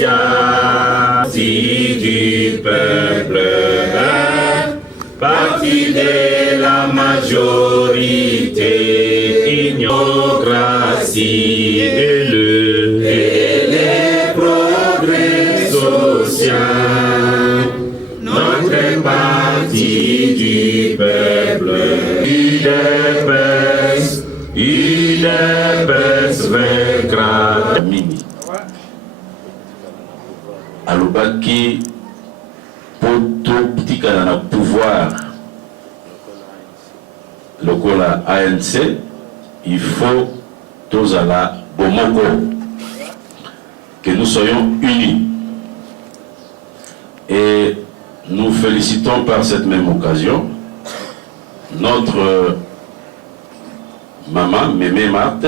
partie du peuple, partie de la majorité, ignocratie et les progrès sociaux. Notre parti du peuple, UDPS vaincra. Alobaki poto ptika na pouvoir lokola ANC, il faut tous à la bomoko que nous soyons unis. Et nous félicitons par cette même occasion notre maman Mémé Marthe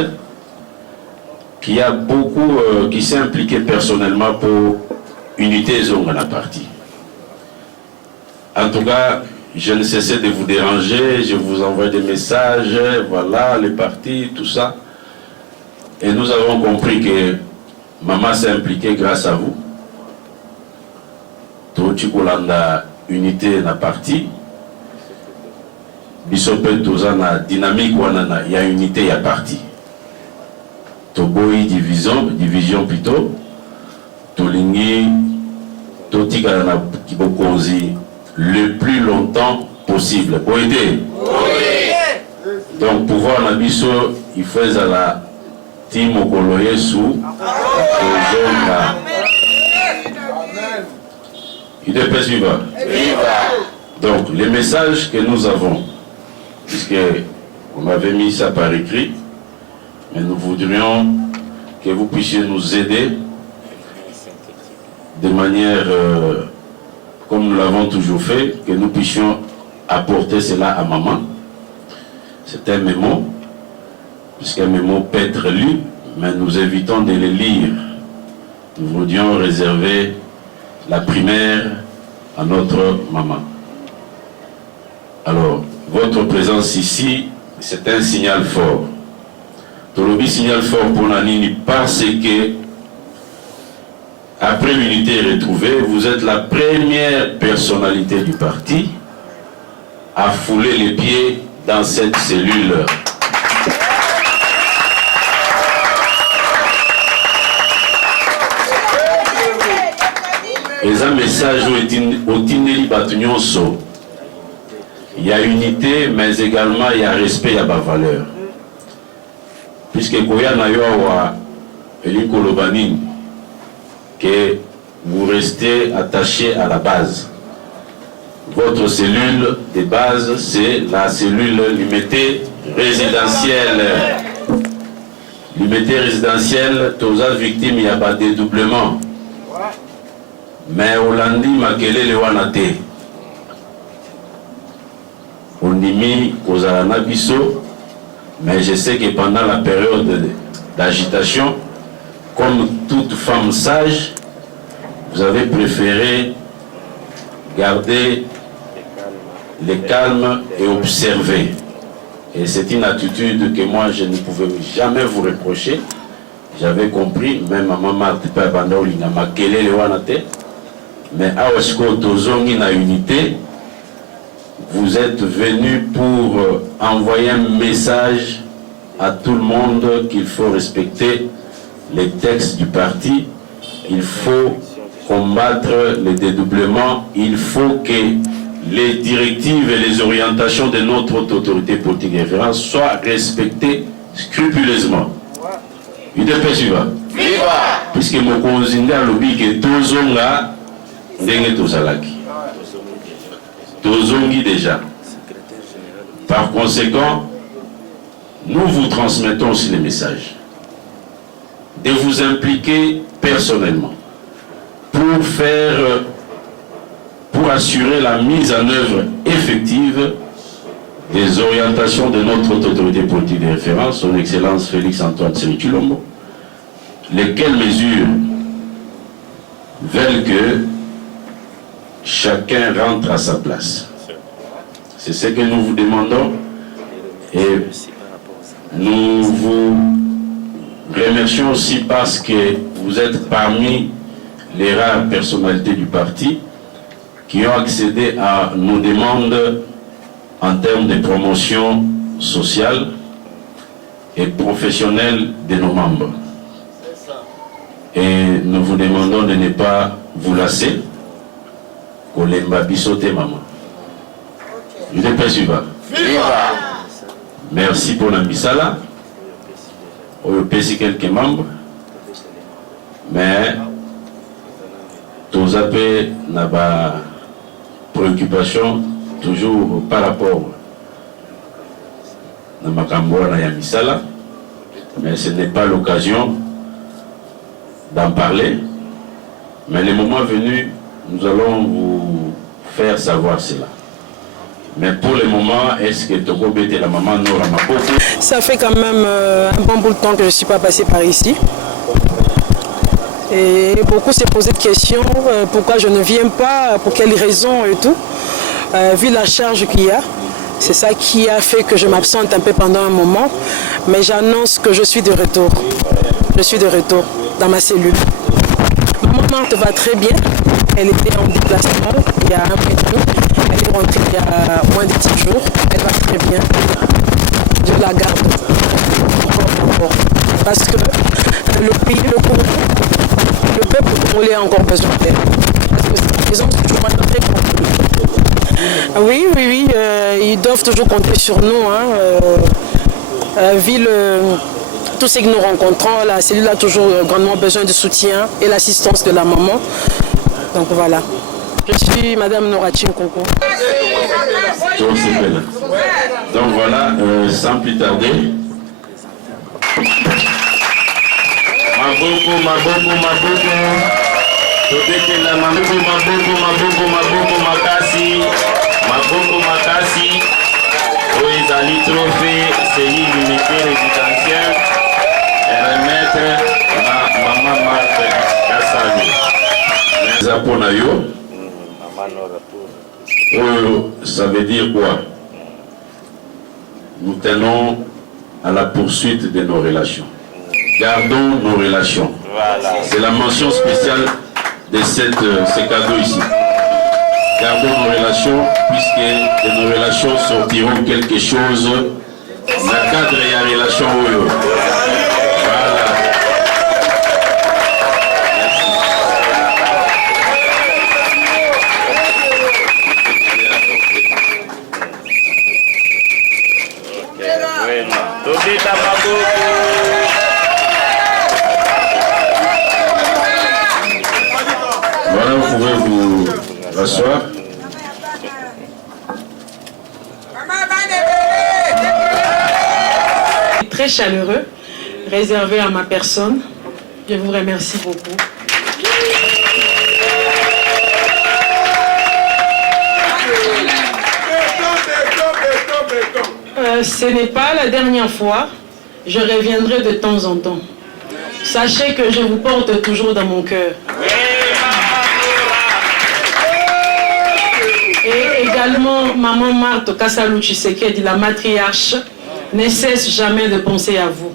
qui a beaucoup qui s'est impliquée personnellement pour unité Zongana partie. En tout cas, je ne cessais de vous déranger, je vous envoie des messages, voilà, les partis, tout ça. Et nous avons compris que maman s'est impliquée grâce à vous. Tochi Kolanda unité na parti. Bisope Tozana dynamique wanana, il y a unité, il y a parti. Toboyi division plutôt. Tolingi Totikalana Kibokonzi le plus longtemps possible. Pour aider. Oui. Donc pouvoir nabiso, il faut la Timo Koloye sous Ozonga. Il est pas suivant. Donc les messages que nous avons, puisque on avait mis ça par écrit, mais nous voudrions que vous puissiez nous aider de manière comme nous l'avons toujours fait, que nous puissions apporter cela à maman. C'est un mémo, puisqu'un mémo peut être lu, mais nous évitons de les lire. Nous voulions réserver la primaire à notre maman. Alors, votre présence ici, c'est un signal fort. Tolobi signal fort pour Nanini parce que après l'unité retrouvée, vous êtes la première personnalité du parti à fouler les pieds dans cette cellule. Et un message au Tineli Batunyonso. Il y a unité, mais également il y a respect, il y a ma valeur. Puisque Koya Nayoa et Likolobanin, que vous restez attaché à la base. Votre cellule de base, c'est la cellule l'unité résidentielle. L'unité résidentielle, tous les victimes, il y a pas de dédoublement. Mais Hollandi Makele le Wanate. On y mis aux Aranabiso, mais je sais que pendant la période d'agitation, comme toute femme sage, vous avez préféré garder le calme et observer. Et c'est une attitude que moi je ne pouvais jamais vous reprocher. J'avais compris, même maman Marthe Pabandaolinga Makele le Wanate, mais à Osko Tozongi na unité, vous êtes venus pour envoyer un message à tout le monde qu'il faut respecter les textes du parti, il faut combattre le dédoublement, il faut que les directives et les orientations de notre autorité politique et référence soient respectées scrupuleusement. UDPS suivant. Puisque mon consinga lobby que Tozonga ndenge tozalaki. Tozongi déjà. Par conséquent, nous vous transmettons aussi les messages de vous impliquer personnellement pour assurer la mise en œuvre effective des orientations de notre autorité politique de référence, son Excellence Félix-Antoine Tshisekedi Tshilombo, lesquelles mesures veulent que chacun rentre à sa place. C'est ce que nous vous demandons et nous vous remercions aussi parce que vous êtes parmi les rares personnalités du parti qui ont accédé à nos demandes en termes de promotion sociale et professionnelle de nos membres. Et nous vous demandons de ne pas vous lasser. Kolemba bisote maman. Je ne peux suivre. Merci pour la misala. On peut quelques membres. Mais tous appels n'a pas préoccupation toujours par rapport à Makamboa na misala. Mais ce n'est pas l'occasion d'en parler. Mais le moment venu, nous allons vous faire savoir cela. Mais pour le moment, est-ce que Togo Bete la maman Nora Maboko? Ça fait quand même un bon bout de temps que je ne suis pas passé par ici. Et beaucoup s'est posé de questions, pourquoi je ne viens pas, pour quelles raisons et tout. Vu la charge qu'il y a, c'est ça qui a fait que je m'absente un peu pendant un moment. Mais j'annonce que je suis de retour. Je suis de retour dans ma cellule. Maman Marthe va très bien. Elle était en déplacement il y a un mois et demi. Elle est rentrée il y a moins de 10 jours. Elle va très bien. Je la garde encore. Parce que le pays, le peuple congolais a encore besoin d'elle. Ils ont toujours un très compliqué. Oui, ils doivent toujours compter sur nous. Vu tout ce que nous rencontrons, la cellule a toujours grandement besoin de soutien et l'assistance de la maman. Donc voilà. Je suis Madame Norachi Nkoko. Donc voilà, sans plus tarder. Maboko. Tobetela maboko makasi. Oezali trophée, série limitée résidentielle. Et remettre à Maman Marthe Kassalu. Zaponayo. Ça veut dire quoi? Nous tenons à la poursuite de nos relations. Gardons nos relations. Voilà. C'est la mention spéciale de ces cadeaux ici. Gardons nos relations, puisque de nos relations sortiront quelque chose. La cadre et la relation. Voilà. Voilà, vous pouvez vous rasseoir. Très chaleureux, réservé à ma personne. Je vous remercie beaucoup. Ce n'est pas la dernière fois. Je reviendrai de temps en temps. Sachez que je vous porte toujours dans mon cœur. Et également, Maman Marthe Kassalu Tshisekedi, la matriarche, ne cesse jamais de penser à vous.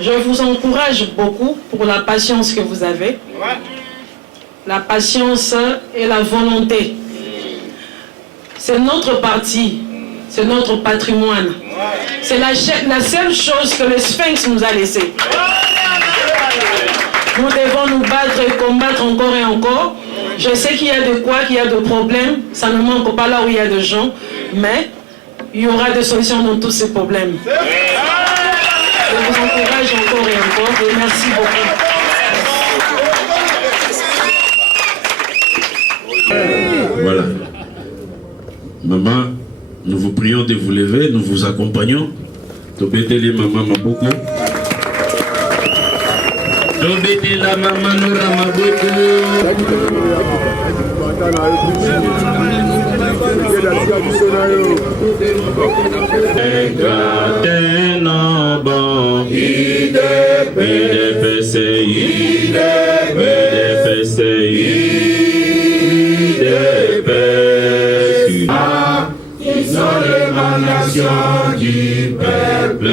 Je vous encourage beaucoup pour la patience que vous avez. La patience et la volonté. C'est notre parti, c'est notre patrimoine. C'est la seule chose que le Sphinx nous a laissée. Nous devons nous battre et combattre encore et encore. Je sais qu'il y a de quoi, qu'il y a de problèmes. Ça ne manque pas là où il y a de gens. Mais il y aura des solutions dans tous ces problèmes. Je vous encourage encore et encore. Et merci beaucoup. Voilà. Maman, nous vous prions de vous lever, nous vous accompagnons. Tobetele maman Maboko. Tobetela maman Nora Maboko. Ils sont l'émanation du peuple.